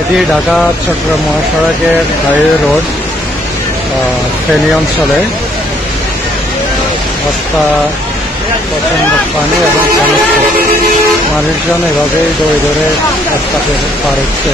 এটি ঢাকা চট্টগ্রাম মহাসড়কের highway road Feni অঞ্চলে। রাস্তা প্রচন্ড পানি এবং মানুষজন এভাবেই দৌড়ে দৌড়ে রাস্তা পার হচ্ছে।